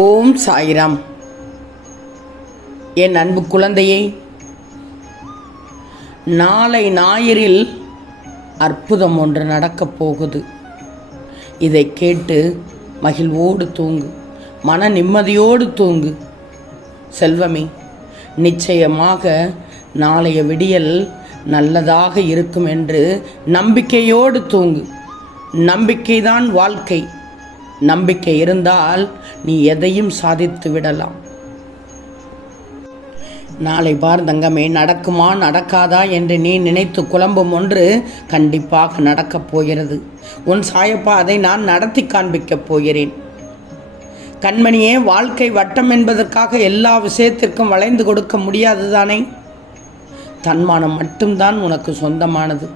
ஓம் சாய்ராம். என் அன்பு குழந்தையே, நாளை ஞாயிறில் அற்புதம் ஒன்று நடக்கப் போகுது. இதை கேட்டு மகிழ்வோடு தூங்கு, மன நிம்மதியோடு தூங்கு. செல்வமே, நிச்சயமாக நாளைய விடியல் நல்லதாக இருக்கும் என்று நம்பிக்கையோடு தூங்கு. நம்பிக்கைதான் வாழ்க்கை. நம்பிக்கை இருந்தால் நீ எதையும் சாதித்து விடலாம். நாளை பார் தங்கமே, நடக்குமா நடக்காதா என்று நீ நினைத்து குழம்பும் ஒன்று கண்டிப்பாக நடக்கப் போகிறது. உன் சாயப்பா அதை நான் நடத்தி காண்பிக்கப் போகிறேன். கண்மணியே, வாழ்க்கை வட்டம் என்பதற்காக எல்லா விஷயத்திற்கும் வளைந்து கொடுக்க முடியாது தானே? தன்மானம் மட்டும்தான் உனக்கு சொந்தமானது.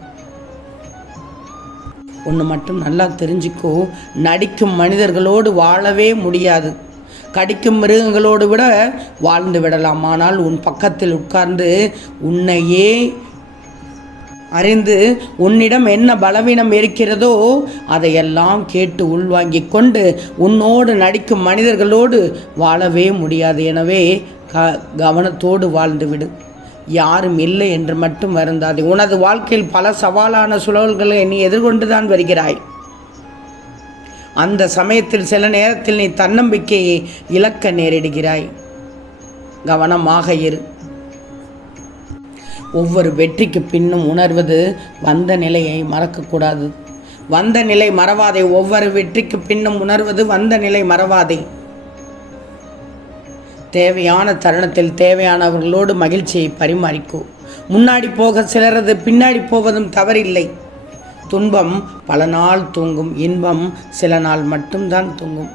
ஒன்று மட்டும் நல்லா தெரிஞ்சுக்கோ, நடிக்கும் மனிதர்களோடு வாழவே முடியாது. கடிக்கும் மிருகங்களோடு விட வாழ்ந்து விடலாம். ஆனால் உன் பக்கத்தில் உட்கார்ந்து உன்னையே அறிந்து உன்னிடம் என்ன பலவீனம் இருக்கிறதோ அதையெல்லாம் கேட்டு உள்வாங்கிக் கொண்டு உன்னோடு நடிக்கும் மனிதர்களோடு வாழவே முடியாது. எனவே கவனத்தோடு வாழ்ந்துவிடு. யாரும் இல்லை என்று மட்டும் வருந்தாது. உனது வாழ்க்கையில் பல சவாலான சூழல்களை நீ எதிர்கொண்டு தான் வருகிறாய். அந்த சமயத்தில் சில நேரத்தில் நீ தன்னம்பிக்கையை இழக்க நேரிடுகிறாய். கவனமாக இரு. ஒவ்வொரு வெற்றிக்கு பின்னும் உணர்வது வந்த நிலையை மறக்கக்கூடாது. வந்த நிலை மறவாதே. ஒவ்வொரு வெற்றிக்கு பின்னும் உணர்வது வந்த நிலை மறவாதே. தேவையான தருணத்தில் தேவையானவர்களோடு மகிழ்ச்சியை பரிமாறிக்கோ. முன்னாடி போக சிலரது பின்னாடி போவதும் தவறில்லை. துன்பம் பல நாள் தூங்கும், இன்பம் சில நாள் மட்டும்தான் தூங்கும்.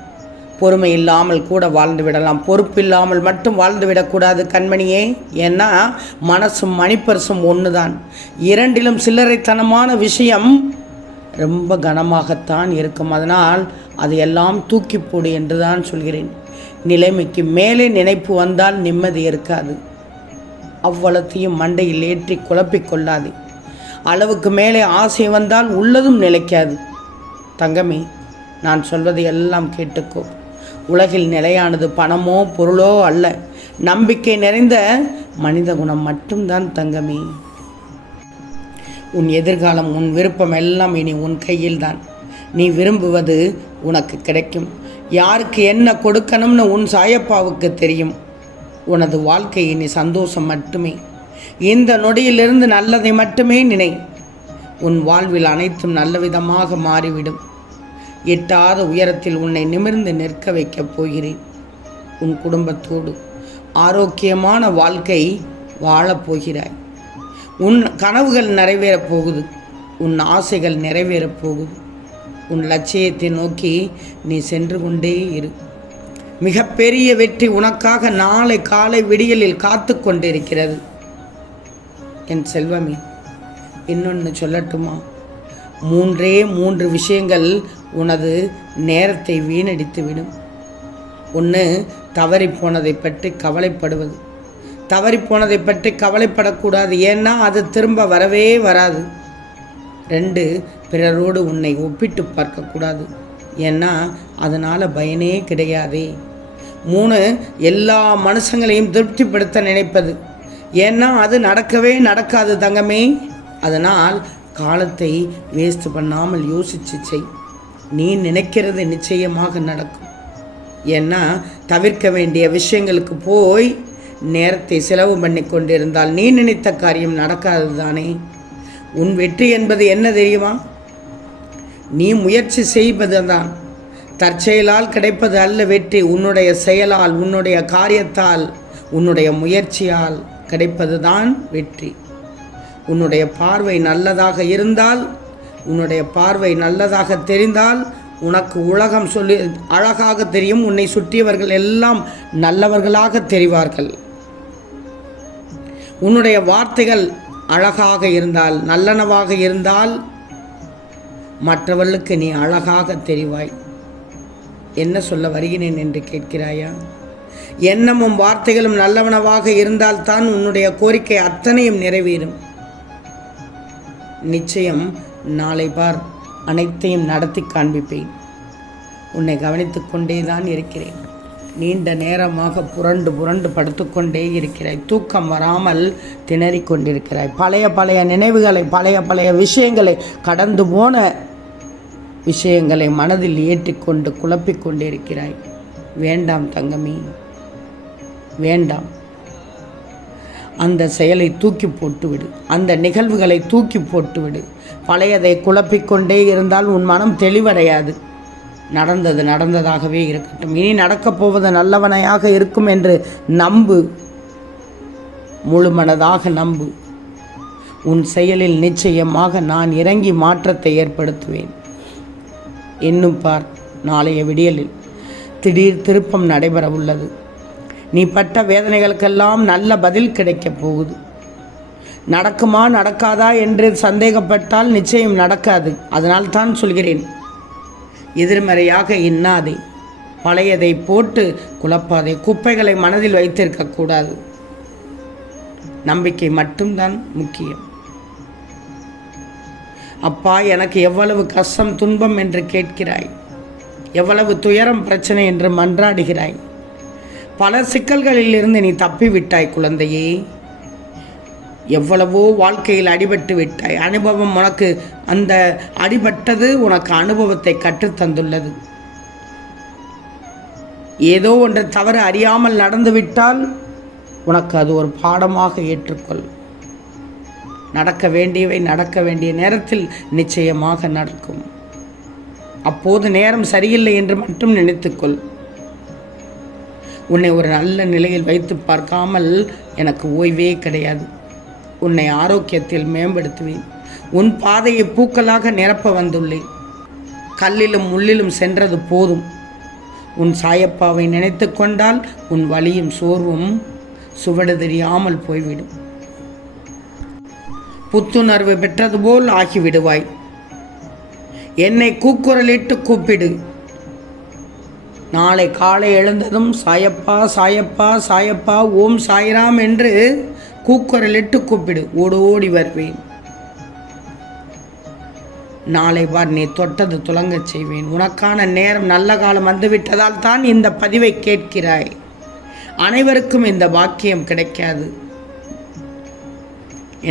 பொறுமை இல்லாமல் கூட வாழ்ந்து விடலாம், பொறுப்பு இல்லாமல் மட்டும் வாழ்ந்து விடக்கூடாது கண்மணியே. ஏன்னா மனசும் மணிப்பரிசும் ஒன்று தான். இரண்டிலும் சில்லறைத்தனமான விஷயம் ரொம்ப கனமாகத்தான் இருக்கும். அதனால் அதையெல்லாம் தூக்கி போடு என்று தான் சொல்கிறேன். நிலைமைக்கு மேலே நினைப்பு வந்தால் நிம்மதி இருக்காது. அவ்வளத்தையும் மண்டையில் ஏற்றி குழப்பிக்கொள்ளாது. அளவுக்கு மேலே ஆசை வந்தால் உள்ளதும் நிலைக்காது. தங்கமே, நான் சொல்வதை எல்லாம் கேட்டுக்கோ. உலகில் நிலையானது பணமோ பொருளோ அல்ல, நம்பிக்கை நிறைந்த மனித குணம் மட்டும்தான் தங்கமே. உன் எதிர்காலம், உன் விருப்பம் எல்லாம் இனி உன் கையில்தான். நீ விரும்புவது உனக்கு கிடைக்கும். யாருக்கு என்ன கொடுக்கணும்னு உன் சாயப்பாவுக்கு தெரியும். உனது வாழ்க்கை இனி சந்தோஷம் மட்டுமே. இந்த நொடியிலிருந்து நல்லதை மட்டுமே நினை. உன் வாழ்வில் அனைத்தும் நல்ல விதமாக மாறிவிடும். எட்டாத உயரத்தில் உன்னை நிமிர்ந்து நிற்க வைக்கப் போகிறேன். உன் குடும்பத்தோடு ஆரோக்கியமான வாழ்க்கை வாழப் போகிறாய். உன் கனவுகள் நிறைவேறப் போகுது. உன் ஆசைகள் நிறைவேறப் போகுது. உன் லட்சியத்தை நோக்கி நீ சென்று கொண்டே இரு. மிகப்பெரிய வெற்றி உனக்காக நாளை காலை விடியலில் காத்து கொண்டிருக்கிறது. என் செல்வமே, இன்னொன்று சொல்லட்டுமா? 3 விஷயங்கள் உனது நேரத்தை வீணடித்துவிடும். ஒன்று, தவறிப்போனதை பற்றி கவலைப்படுவது. தவறிப்போனதை பற்றி கவலைப்படக்கூடாது. ஏன்னா அது திரும்ப வரவே வராது. 2, பிறரோடு உன்னை ஒப்பிட்டு பார்க்கக்கூடாது. ஏன்னா அதனால் பயனே கிடையாதே. 3, எல்லா மனுஷங்களையும் திருப்திப்படுத்த நினைப்பது. ஏன்னா அது நடக்கவே நடக்காது தங்கமே. அதனால் காலத்தை வேஸ்ட் பண்ணாமல் யோசிச்சு செய். நீ நினைக்கிறது நிச்சயமாக நடக்கும். ஏன்னா தவிர்க்க வேண்டிய விஷயங்களுக்கு போய் நேரத்தை செலவு பண்ணி கொண்டிருந்தால் நீ நினைத்த காரியம் நடக்காது தானே. உன் வெற்றி என்பது என்ன தெரியுமா? நீ முயற்சி செய்வது தான். தற்செயலால் கிடைப்பது அல்ல வெற்றி. உன்னுடைய செயலால், உன்னுடைய காரியத்தால், உன்னுடைய முயற்சியால் கிடைப்பது தான் வெற்றி. உன்னுடைய பார்வை நல்லதாக இருந்தால், உன்னுடைய பார்வை நல்லதாக தெரிந்தால் உனக்கு உலகம் சொல்லி அழகாக தெரியும். உன்னை சுற்றியவர்கள் எல்லாம் நல்லவர்களாக தெரிவார்கள். உன்னுடைய வார்த்தைகள் அழகாக இருந்தால், நல்லனவாக இருந்தால் மற்றவர்களுக்கு நீ அழகாக தெரிவாய். என்ன சொல்ல வருகிறேன் என்று கேட்கிறாயா? எண்ணமும் வார்த்தைகளும் நல்லவனவாக இருந்தால்தான் உன்னுடைய கோரிக்கை அத்தனையும் நிறைவேறும். நிச்சயம் நாளை பார், அனைத்தையும் நடத்தி காண்பிப்பேன். உன்னை கவனித்துக் கொண்டே தான் இருக்கிறேன். நீண்ட நேரமாக புரண்டு புரண்டு படுத்துக்கொண்டே இருக்கிறாய். தூக்கம் வராமல் திணறிக் கொண்டிருக்கிறாய். பழைய நினைவுகளை, பழைய விஷயங்களை, கடந்து போன விஷயங்களை மனதில் ஏற்றிக்கொண்டு குழப்பிக் கொண்டிருக்கிறாய். வேண்டாம் தங்கமி, வேண்டாம். அந்த செயலை தூக்கி போட்டுவிடு, அந்த நிகழ்வுகளை தூக்கி போட்டுவிடு. பழையதை குழப்பிக்கொண்டே இருந்தால் உன் மனம் தெளிவடையாது. நடந்தது நடந்ததாகவே இருக்கட்டும். இனி நடக்கப் போவது நல்லவனையாக இருக்கும் என்று நம்பு, முழு மனதாக நம்பு. உன் செயலில் நிச்சயமாக நான் இறங்கி மாற்றத்தை ஏற்படுத்துவேன். இன்னும் பார், நாளைய விடியலில் திடீர் திருப்பம் நடைபெற உள்ளது. நீ பட்ட வேதனைகளுக்கெல்லாம் நல்ல பதில் கிடைக்கப் போகுது. நடக்குமா நடக்காதா என்று சந்தேகப்பட்டால் நிச்சயம் நடக்காது. அதனால் தான் சொல்கிறேன், எதிர்மறையாக எண்ணாதே, பழையதை போட்டு குழப்பாதே, குப்பைகளை மனதில் வைத்திருக்கக்கூடாது. நம்பிக்கை மட்டும்தான் முக்கியம். அப்பா, எனக்கு எவ்வளவு கஷ்டம் துன்பம் என்று கேட்கிறாய், எவ்வளவு துயரம் பிரச்சனை என்று மன்றாடுகிறாய். பல சிக்கல்களில் இருந்து நீ தப்பிவிட்டாய் குழந்தையே. எவ்வளவோ வாழ்க்கையில் அடிபட்டு விட்டாய். அனுபவம் உனக்கு, அந்த அடிபட்டது உனக்கு அனுபவத்தை கற்றுத்தந்துள்ளது. ஏதோ ஒன்று தவறு அறியாமல் நடந்துவிட்டால் உனக்கு அது ஒரு பாடமாக ஏற்றுக்கொள். நடக்க வேண்டியவை நடக்க வேண்டிய நேரத்தில் நிச்சயமாக நடக்கும். அப்போது நேரம் சரியில்லை என்று மட்டும் நினைத்துக்கொள். உன்னை ஒரு நல்ல நிலையில் வைத்து பார்க்காமல் எனக்கு ஓய்வே கிடையாது. உன்னை ஆரோக்கியத்தில் மேம்படுத்துவேன். உன் பாதையை பூக்களாக நிரப்ப வந்துள்ளேன். கல்லிலும் முள்ளிலும் சென்றது போதும். உன் சாயப்பாவை நினைத்து கொண்டால் உன் வலியும் சோர்வும் சுவடு தெரியாமல் போய்விடும். புத்துணர்வு பெற்றது போல் ஆகிவிடுவாய். என்னை கூக்குரலிட்டு கூப்பிடு. நாளை காலை எழுந்ததும் சாயப்பா சாயப்பா சாயப்பா ஓம் சாய்ராம் என்று கூக்குரலிட்டு கூப்பிடு. ஓடோடி வருவேன். நாளை வார், நீ தொட்டது துலங்கச் செய்வேன். உனக்கான நேரம், நல்ல காலம் வந்துவிட்டதால் தான் இந்த பதிவை கேட்கிறாய். அனைவருக்கும் இந்த பாக்கியம் கிடைக்காது.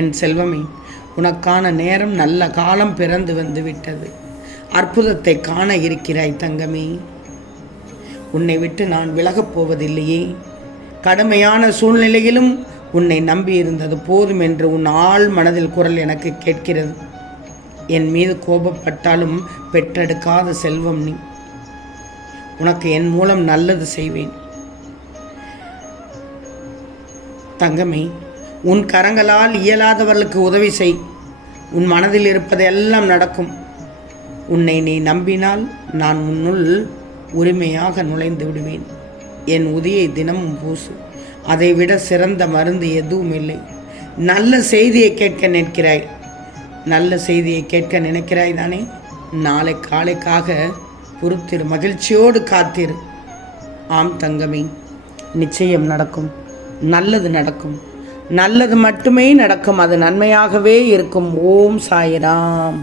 என் செல்வமே, உனக்கான நேரம், நல்ல காலம் பிறந்து வந்து விட்டது. அற்புதத்தை காண இருக்கிறாய் தங்கமே. உன்னை விட்டு நான் விலகப் போவதில்லையே. கடுமையான சூழ்நிலையிலும் உன்னை நம்பி இருந்தது போதும் என்று உன் ஆழ் மனதில் குரல் எனக்கு கேட்கிறது. என் மீது கோபப்பட்டாலும் பெற்றெடுக்காத செல்வம் நீ. உனக்கு என் மூலம் நல்லது செய்வேன். தங்கமே, உன் கரங்களால் இயலாதவர்களுக்கு உதவி செய். உன் மனதில் இருப்பதெல்லாம் நடக்கும். உன்னை நீ நம்பினால் நான் உன்னுள் உரிமையாக நுழைந்து விடுவேன். என் உதியை தினமும் பூசு. அதைவிட சிறந்த மருந்து எதுவும் இல்லை. நல்ல செய்தியை கேட்க நினைக்கிறாய், நல்ல செய்தியை கேட்க நினைக்கிறாய் தானே? நாளை காலைக்காக பொறுத்திரு, மகிழ்ச்சியோடு காத்திரு. ஆம் தங்கமே, நிச்சயம் நடக்கும். நல்லது நடக்கும். நல்லது மட்டுமே நடக்கும். அது நன்மையாகவே இருக்கும். ஓம் சாய்ராம்.